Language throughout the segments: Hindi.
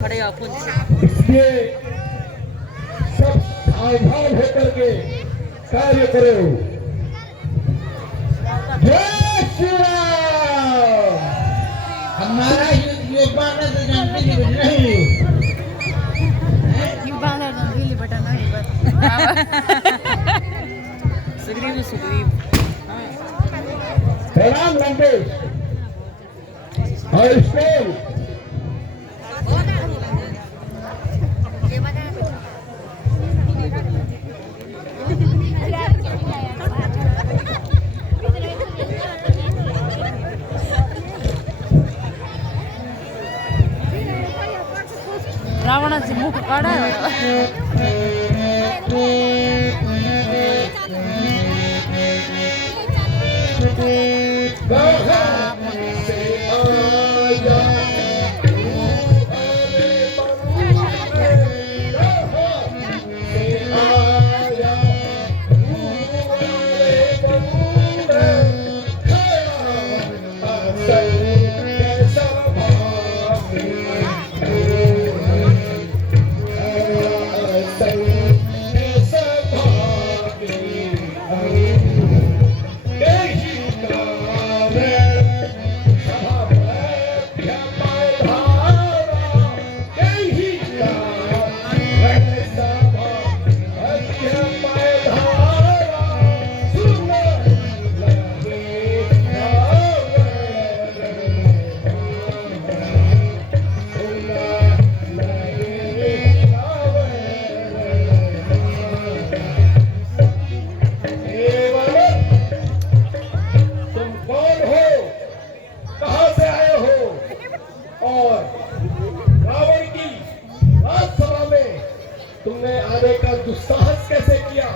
इसलिए सब सावधान होकर के कार्य करो। जय श्री राम। हमारा युवा तो जानते नहीं युवा बिजली बटन नहीं सुग्रीव सुग्रीव प्रणाम लंकेश और स्कूल रावणाचे मुख काढा तुमने आने का दुस्साहस कैसे किया?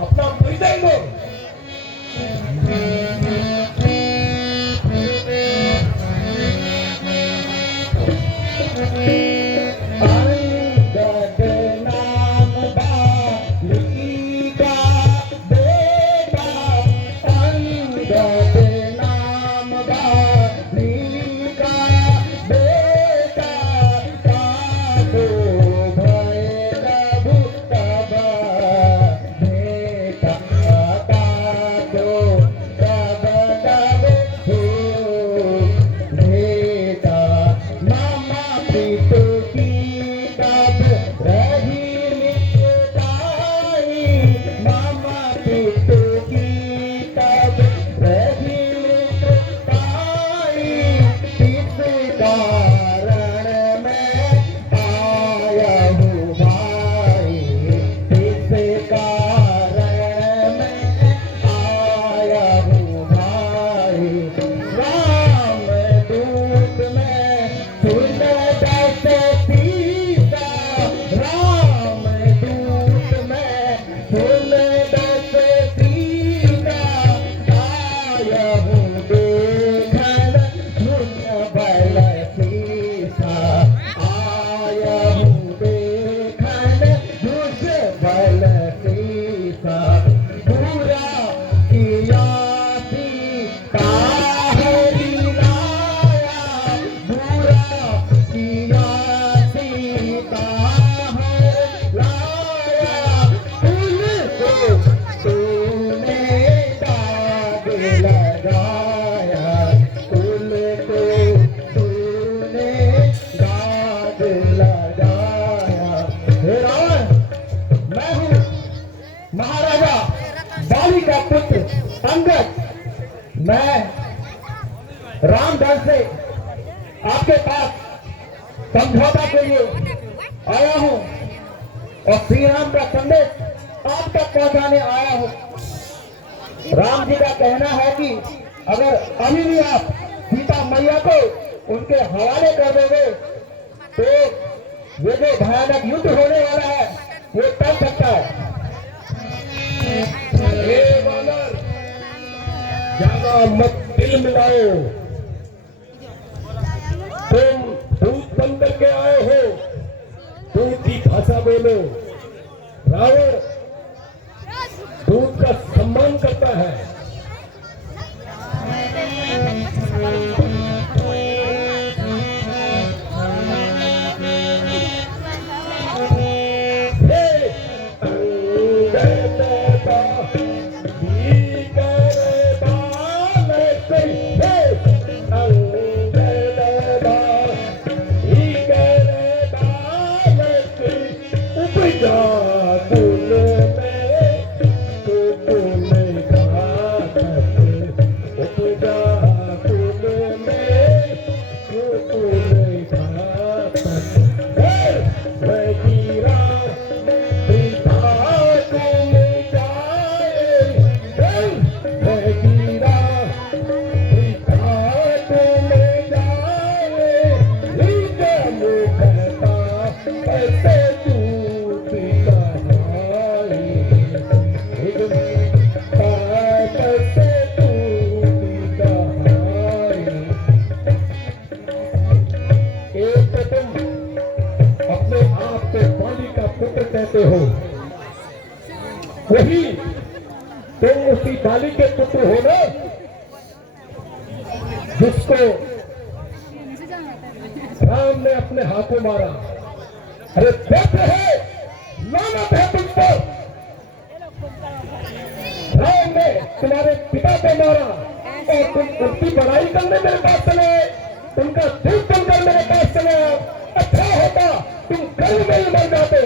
अपना परिचय दो। महाराजा बाली का पुत्र अंगद, मैं रामधन से आपके पास समझौता के लिए आया हूँ और श्री राम का संदेश आप तक पहुंचाने आया हूँ। राम जी का कहना है कि अगर अभी भी आप सीता मैया को उनके हवाले कर दोगे तो ये जो भयानक युद्ध होने वाला है वो टल सकता है। ज्यादा मत दिल मिलाओ, तुम दूध बन करके आए हो, दूध की भाषा बोलो। रावण दूध का सम्मान करता है। कैसे टूटी कहानी, कैसे टूटी कहानी। एक तो तुम अपने आप को बाली का पुत्र कहते हो, वही तुम उसी बाली के पुत्र हो ना जिसको राम ने अपने हाथों मारा। अरे दर्द है, लानत है तुम पर। राम ने तुम्हारे पिता को मारा और तुम उनकी बड़ाई करने मेरे पास चले आए, उनका दुख बनकर मेरे पास चले आए। अच्छा होता तुम कल में ही मर जाते।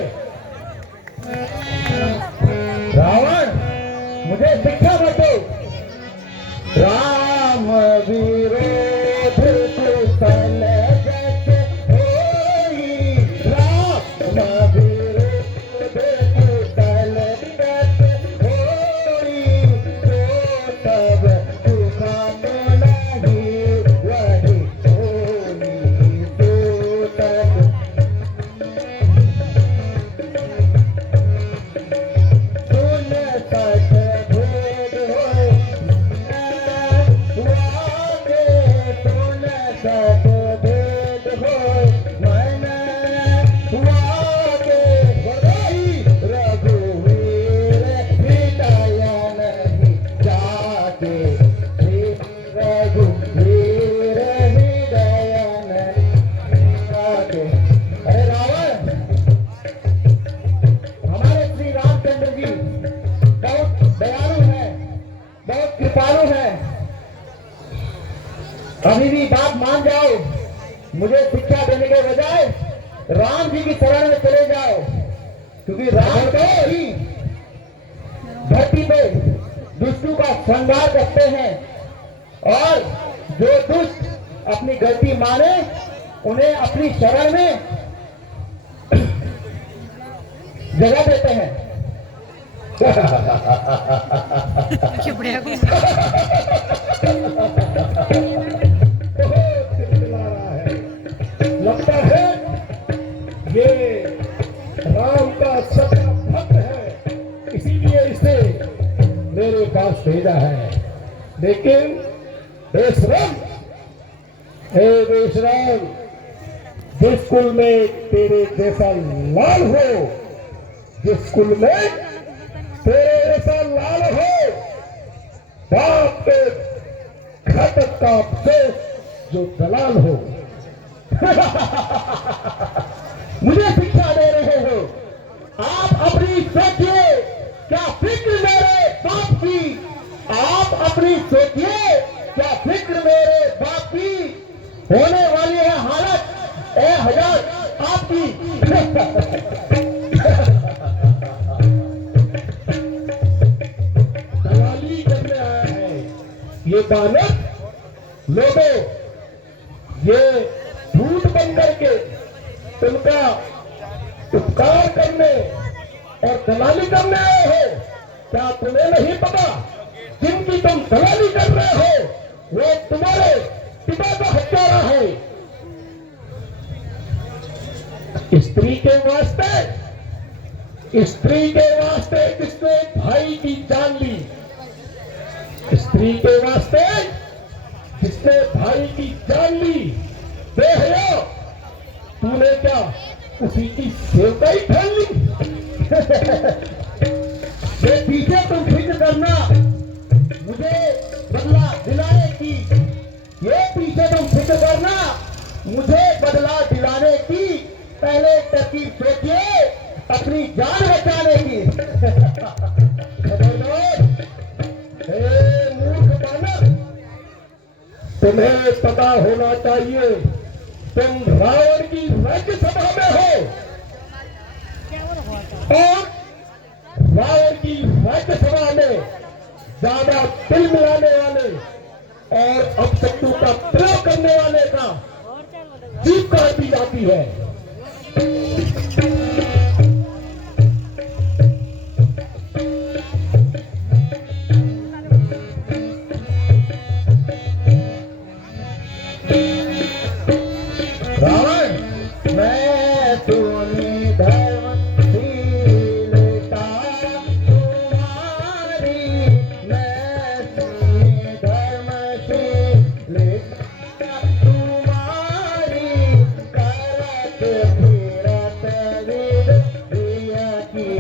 रावण, मुझे शिक्षा मत दो। राम विरोध कुशल जग होई, राम विरोध कुशल जग होई, तो तब सुखम नहीं वही होई, तो तब सुन सक भेद होय, वागे सुन सक भेद होय, मन वागे बड़ाई रघुवीर हृदय नहीं जागे, रघुवीर हृदय नहीं जागे। अरे रावण, हमारे श्री रामचंद्र जी बहुत दयालु हैं, बहुत कृपालु हैं। अभी भी बात मान जाओ, मुझे शिक्षा देने के बजाय राम जी की शरण में चले जाओ, क्योंकि राम तो ही धरती पे दुष्टों का संहार करते हैं और जो दुष्ट अपनी गलती माने उन्हें अपनी शरण में जगह देते हैं। बहुत चिल्ला रहा है, लगता है ये राम का सच्चा भक्त है, इसीलिए इसे मेरे पास भेजा है। लेकिन बेशरम, हे बेशरम, जिस कुल में तेरे जैसा लाल हो, जिस कुल में तेरे जैसा लाल हो, बाप के घातक का अवशेष जो दलाल हो, मुझे शिक्षा दे रहे हो। आप अपनी सोचिए, क्या फिक्र मेरे बाप की, आप अपनी सोचिए क्या फिक्र मेरे बाप की, होने वाली है हालत ए हजार आपकी। दलाली करने आया है ये दानव लोगों, ये झूठ बन करके तुमका उपकार करने और दलाली करने आए हो। क्या तुम्हें नहीं पता जिनकी तुम दलाली कर रहे हो वो तुम्हारे पिता का हत्यारा है। स्त्री के वास्ते किसने भाई की जान ली, स्त्री के वास्ते जिसने भाई की जान ली, बेहया तूने क्या उसी की सेवकाई फैल ली। ये पीछे तुम फिक्र करना मुझे बदला दिलाने की, ये पीछे तुम फिक्र करना मुझे बदला दिलाने की, पहले तरकीब सोचिए अपनी जान बचाने की। खबरदार, हे मूर्ख बानर, तुम्हें पता होना चाहिए तुम रावण की राज्य सभा में हो और रावण की राज्य सभा में ज्यादा तिल मिलाने वाले और अपशब्दों का प्रयोग करने वाले का जीप काटी जाती है। रावण, मैं सुनी धर्मशीलता तुम्हारी, मैं सुनी धर्मशीलता तुम्हारी, करत फिरत विद प्रिय की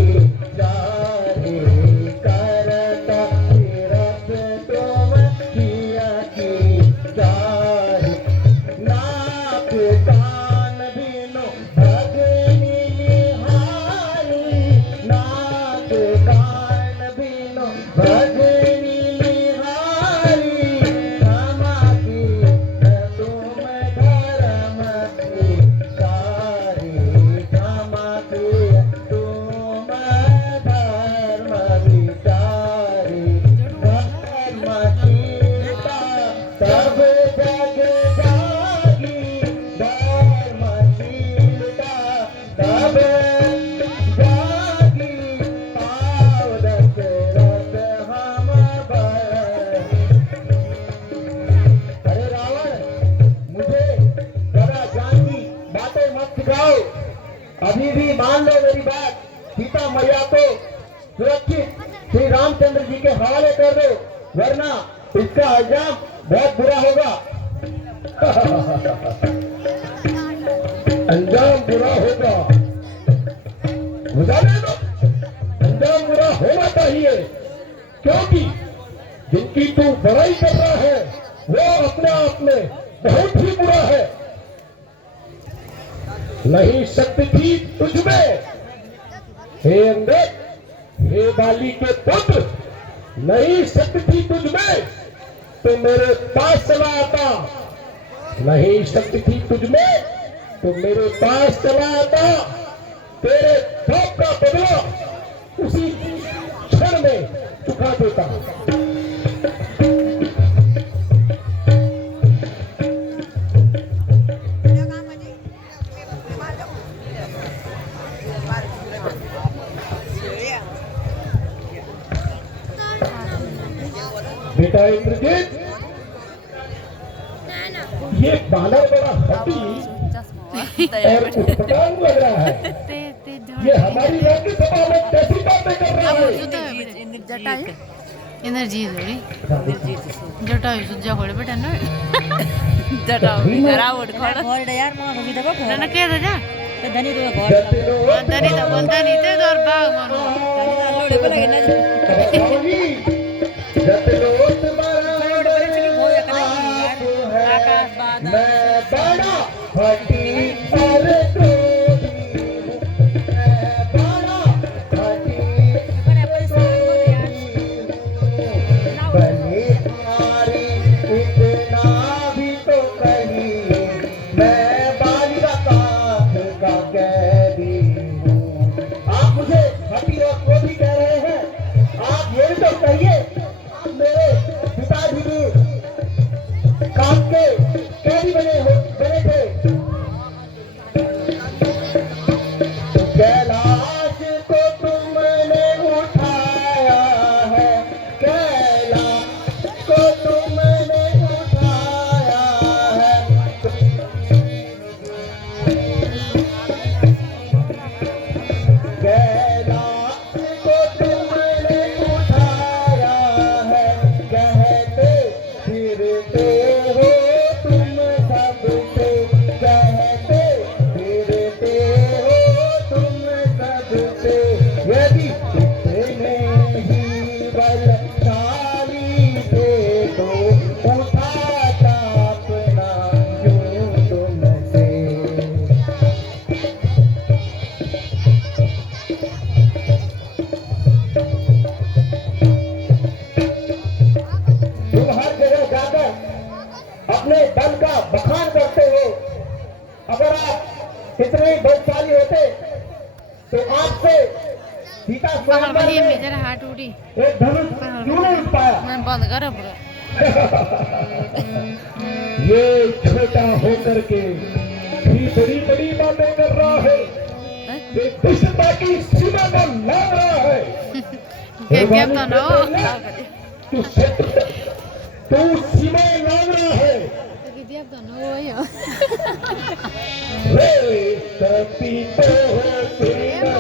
चारी, करत फिरत तुम प्रिय की चारी, नाक कान बिनु भगनी निहारी, नाक कान बिनु भगनी निहारी, क्षमा की तुम धर्म की कारी, क्षमा की तुम धर्म विचारी, धर्मशीलता तब जग जागी, धर्मशीलता तब जागी, पाव दशरथ हम पर। अरे रावण, मुझे जरा ज्ञान की बातें मत सिखाओ, अभी भी मान लो मेरी बात, सीता मैया को सुरक्षित श्री रामचंद्र जी के हवाले कर दो, वरना इसका अंजाम बहुत बुरा होगा। अंजाम बुरा होगा, बुझाने दो, अंजाम बुरा होना चाहिए, क्योंकि जिनकी तू बड़ाई कर रहा है वो अपने आप में बहुत ही बुरा है। नहीं शक्ति थी तुझमें, हे अंगद, हे बाली के पुत्र, नहीं शक्ति थी तुझमें तो मेरे पास चला आता, नहीं शक्ति थी तुझमें तो मेरे पास चला आता, तेरे पाप का बदला उसी क्षण में चुका देता। बेटा इंद्रजीत, ये बानर बड़ा हटी और उठपटांग लग रहा है, ये हमारी राज्यसभा में कैसी बातें कर रहा है? इंद्रजीत होरी जटायु सुजा होड़े बेटा ना जटायु जरा वोट खड़ा घर यार मां भी दबा घर ना के जा ते धनी तो घर धनी तो बोलता नहीं थे दौर बाग मारो धनी तो लोड़े पे लगे ना जतलोत आकाश बादल मैं बड़ा हटी और बड़ा हटी बनी तुम्हारी इतना भी तो कहिए, मैं बालिका का कैदी हूँ। आप मुझे हटी और क्रोधी कह रहे हैं, आप ये भी तो कहिए आप मेरे पिताजी भी काम के कैदी बने थे। कैलाश को तुमने उठाया है, कैलाश को तुमने उठाया है, कैलाश को तुमने उठाया है, कहते फिरते हो तुम सबसे, कहते फिरते हो तुम सबसे, यदि इतने ही बलशाली थे तो उठाता अपना यूं तुमसे। तुम हर जगह जाकर अपने बल का बखान करते हो, अगर आप इतने ही बलशाली होते तो आपसे सीता बाहर स्वयंवर बनी में मेजर हाथ उड़ी एक धनुष क्यों नहीं उठ पाया? मैं बंद करो पूरा ये छोटा होकर के भी बड़ी बड़ी बातें कर रहा है, ये दुष्टता की सीमा पर लांघ रहा है। क्या क्या तो नो तू सीमाएं लांघ रहा है, क्या तो नो Ôi giời. रे सती तो है तेरी